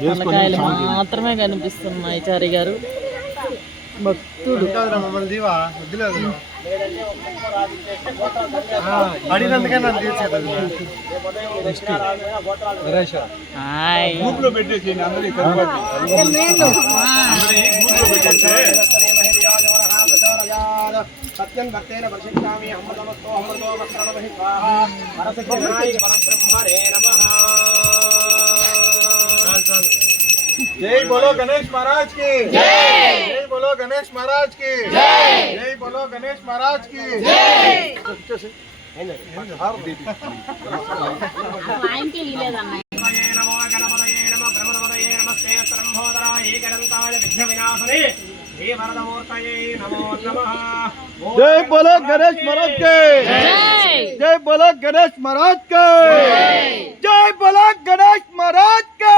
తలకాయలు మాత్రమే కనిపిస్తున్నాయి చారి గారు. భక్తుడు सत्यं भक्तेन वर्षिष्यामि अमृतमस्तु अमृतो वस्त्रणमहि स्वाहा परसखिनाय परब्रह्मणे नमः। जय बोलो गणेश महाराज की जय। जय बोलो गणेश महाराज की जय। जय बोलो गणेश महाराज की जय। जय बोलो गणेश महाराज के जय बोलो गणेश महाराज के जय बोलो गणेश महाराज के।